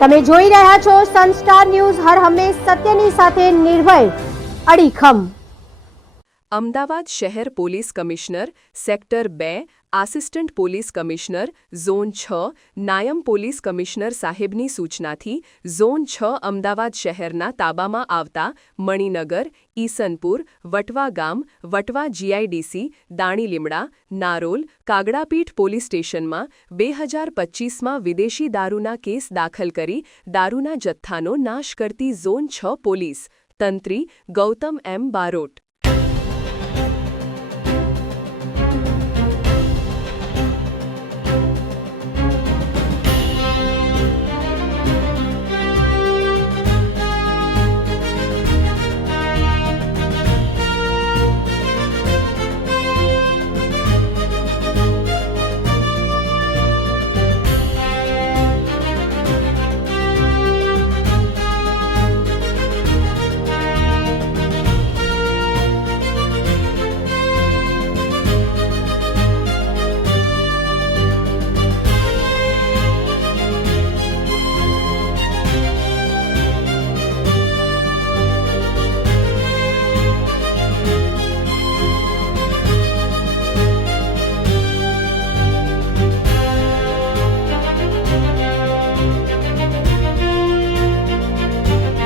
તમે જોઈ રહ્યા છો સનસ્ટાર ન્યૂઝ, હર હંમેશ સત્યની સાથે નિર્ભય અડીખમ. અમદાવાદ શહેર police commissioner, sector 2, assistant police commissioner, zone 6, નાયબ પોલીસ કમિશનર સાહેબની સૂચનાથી ઝોન 6 અમદાવાદ શહેરના તાબામાં આવતા મણિનગર, ઈસનપુર, વટવા ગામ, વટવા જીઆઈડીસી, દાણીલીમડા, નારોલ, કાગડાપીઠ પોલીસ સ્ટેશનમાં 2025માં વિદેશી દારૂના કેસ દાખલ કરી દારૂના જથ્થાનો નાશ કરતી ઝોન 6 પોલીસ તંત્રી ગૌતમ એમ બારોટ.